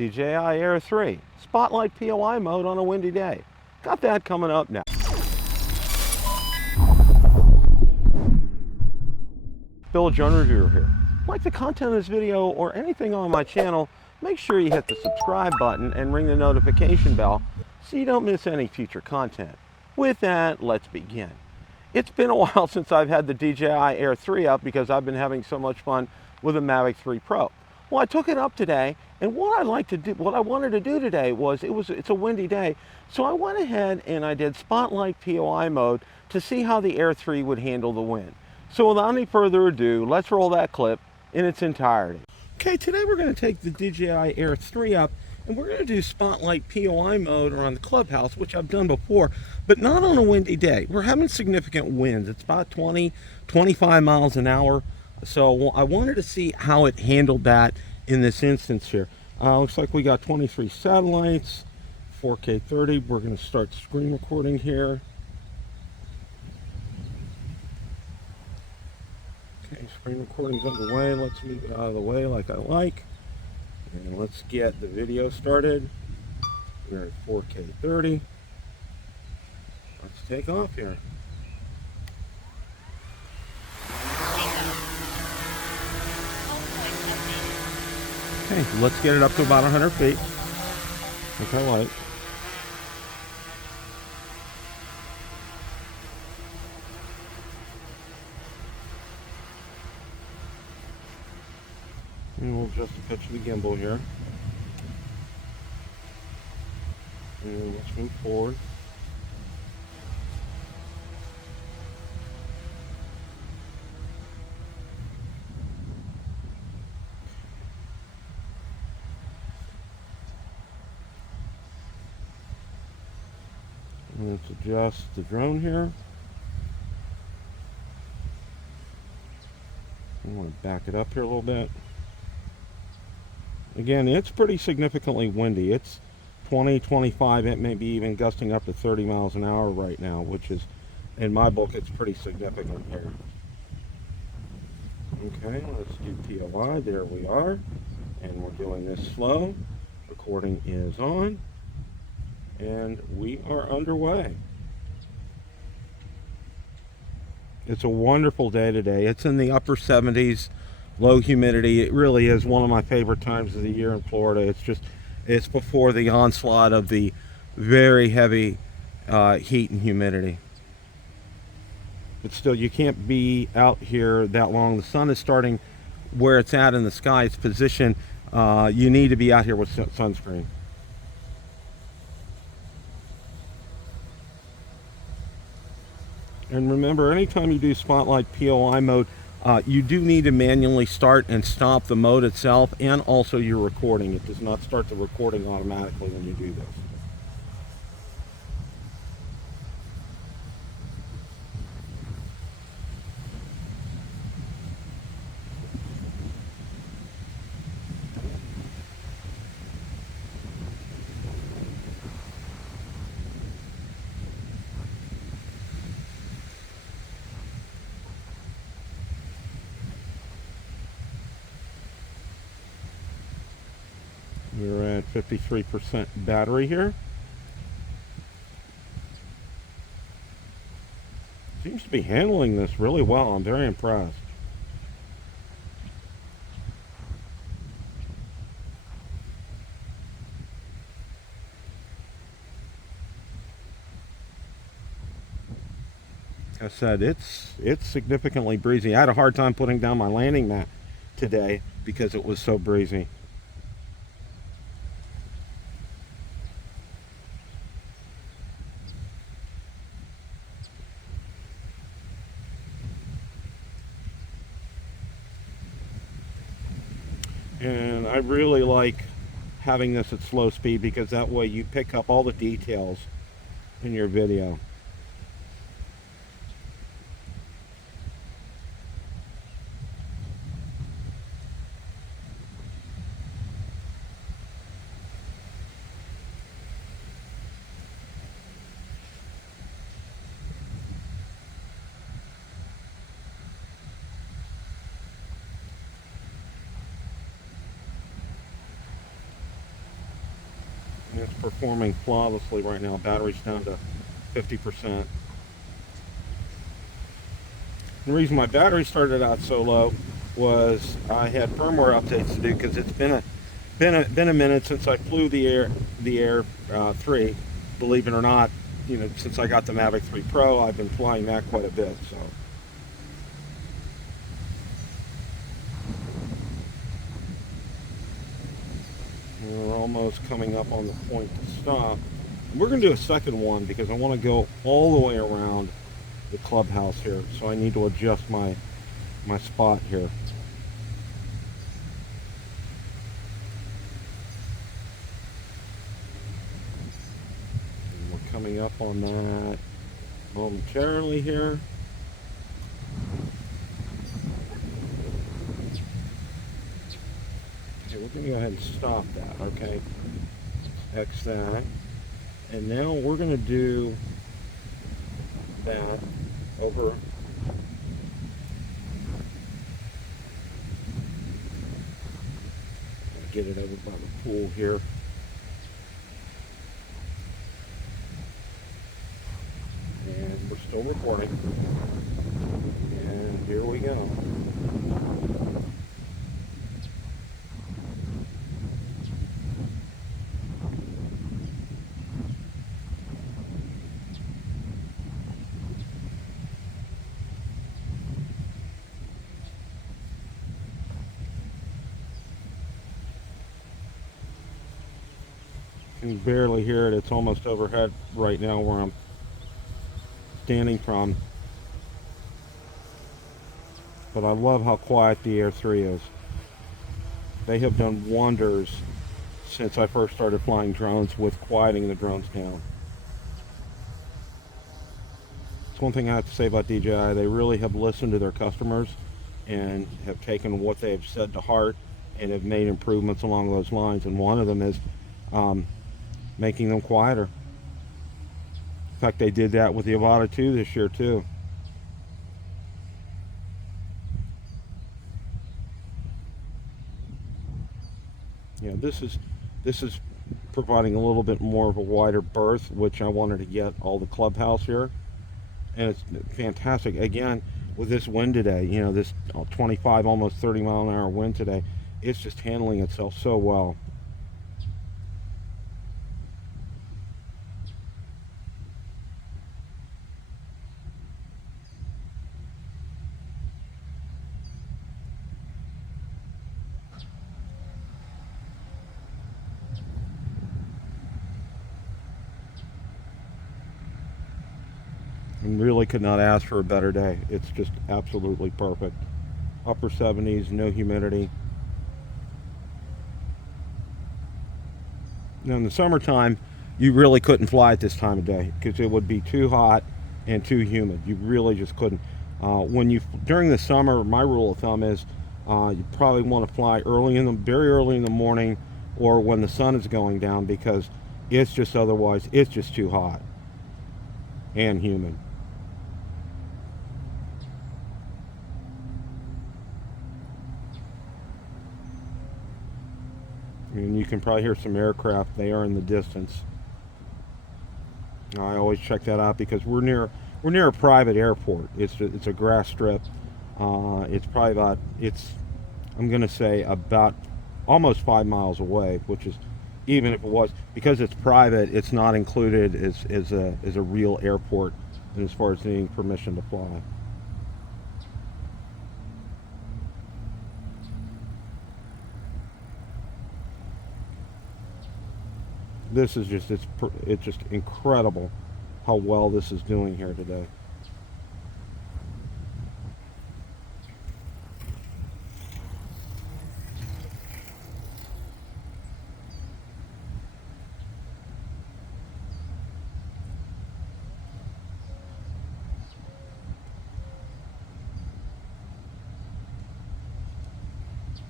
DJI Air 3, Spotlight POI mode on a windy day. Got that coming up now. Bill Jones Reviewer here. Like the content of this video or anything on my channel, make sure you hit the subscribe button and ring the notification bell so you don't miss any future content. With that, let's begin. It's been a while since I've had the DJI Air 3 up because I've been having so much fun with the Mavic 3 Pro. Well, I took it up today, and what I wanted to do today was, it's a windy day, so I went ahead and I did Spotlight POI mode to see how the Air 3 would handle the wind. So without any further ado, let's roll that clip in its entirety. Okay, today we're going to take the DJI Air 3 up, and we're going to do Spotlight POI mode around the clubhouse, which I've done before, but not on a windy day. We're having significant winds. It's about 20, 25 miles an hour. So I wanted to see how it handled that in this instance here. Looks like we got 23 satellites, 4K 30. We're going to start screen recording here. Okay, screen recording's underway. Let's move it out of the way like I like. And let's get the video started. We're at 4K 30. Let's take off here. Okay, let's get it up to about 100 feet, which I like. And we'll adjust the pitch of the gimbal here. And let's move forward. Let's adjust the drone here. I want to back it up here a little bit. Again, it's pretty significantly windy. It's 20, 25, it may be even gusting up to 30 miles an hour right now, which is, in my book, it's pretty significant here. Okay, let's do POI. There we are. And we're doing this slow. Recording is on. And we are underway. It's a wonderful day today. It's in the upper 70s, low humidity. It really is one of my favorite times of the year in Florida. It's before the onslaught of the very heavy heat and humidity. But still, you can't be out here that long. The sun is starting where it's at in the sky. Its position. You need to be out here with sunscreen. And remember, anytime you do Spotlight POI mode, you do need to manually start and stop the mode itself and also your recording. It does not start the recording automatically when you do this. We're at 53% battery here. Seems to be handling this really well. I'm very impressed. Like I said, it's significantly breezy. I had a hard time putting down my landing mat today because it was so breezy. And I really like having this at slow speed because that way you pick up all the details in your video. And it's performing flawlessly right now. Battery's down to 50%. The reason my battery started out so low was I had firmware updates to do, because it's been a minute since I flew the Air 3. Believe it or not, you know, since I got the Mavic 3 Pro, I've been flying that quite a bit. So we're almost coming up on the point to stop. We're going to do a second one because I want to go all the way around the clubhouse here, so I need to adjust my spot here. And we're coming up on that momentarily here. Okay, we're going to go ahead and stop that, okay? X that. And now we're going to do that over get it over by the pool here. And we're still recording. And here we go. You can barely hear it. It's almost overhead right now where I'm standing from. But I love how quiet the Air 3 is. They have done wonders since I first started flying drones with quieting the drones down. It's one thing I have to say about DJI. They really have listened to their customers and have taken what they've said to heart and have made improvements along those lines. And one of them is making them quieter. In fact, they did that with the Avata 2 this year too. Yeah, this is providing a little bit more of a wider berth, which I wanted to get all the clubhouse here, and it's fantastic. Again, with this wind today, you know, this 25, almost 30 mile an hour wind today, it's just handling itself so well. And really could not ask for a better day. It's just absolutely perfect. Upper 70s, no humidity. Now in the summertime, you really couldn't fly at this time of day because it would be too hot and too humid. You really just couldn't. During the summer, my rule of thumb is you probably want to fly very early in the morning, or when the sun is going down, because it's just otherwise it's just too hot and humid. And you can probably hear some aircraft. They are in the distance. I always check that out because we're near a private airport. It's a grass strip. It's probably I'm going to say about almost 5 miles away, which is, even if it was, because it's private, it's not included as a real airport as far as needing permission to fly. This is just, it's just incredible how well this is doing here today.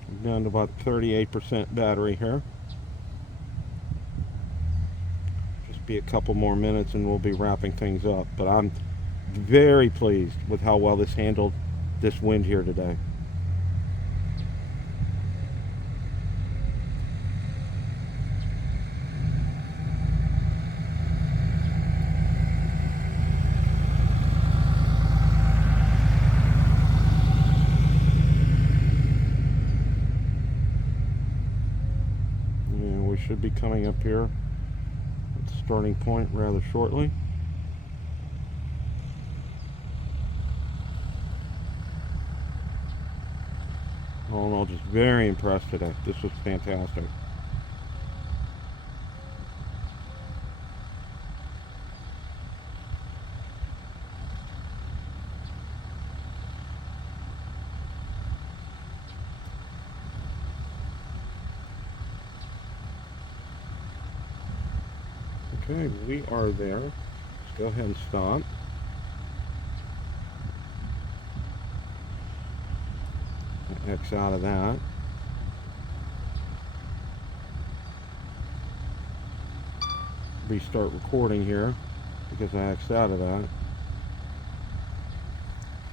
I'm down to about 38% battery here. Be a couple more minutes and we'll be wrapping things up, but I'm very pleased with how well this handled this wind here today. should be coming up here at the starting point rather shortly. All in all, just very impressed today. This was fantastic. Okay, we are there. Let's go ahead and stop. X out of that. Restart recording here because I X'd out of that.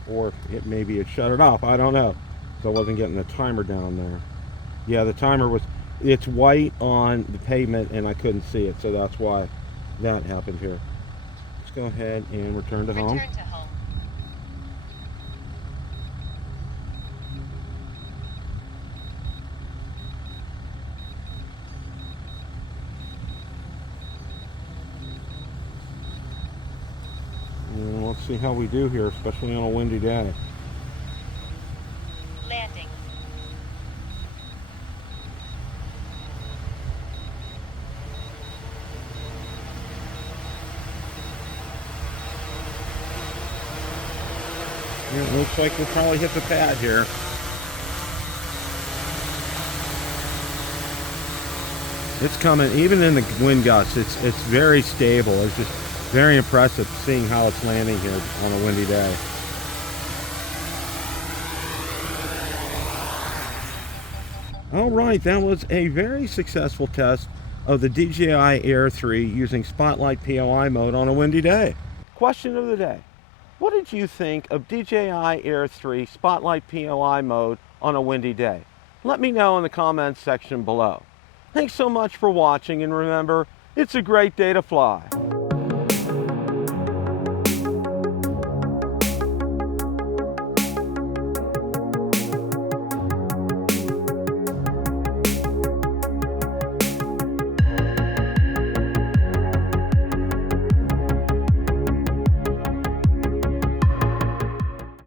Or maybe it shut it off. I don't know. So I wasn't getting the timer down there. Yeah, the timer was, it's white on the pavement and I couldn't see it, so that's why that happened here. Let's go ahead and return to home. Return to home. And let's see how we do here, especially on a windy day. Landing. Yeah, it looks like we'll probably hit the pad here. It's coming, even in the wind gusts, it's very stable. It's just very impressive seeing how it's landing here on a windy day. All right, that was a very successful test of the DJI Air 3 using Spotlight POI mode on a windy day. Question of the day. What did you think of DJI Air 3 Spotlight POI mode on a windy day? Let me know in the comments section below. Thanks so much for watching, and remember, it's a great day to fly.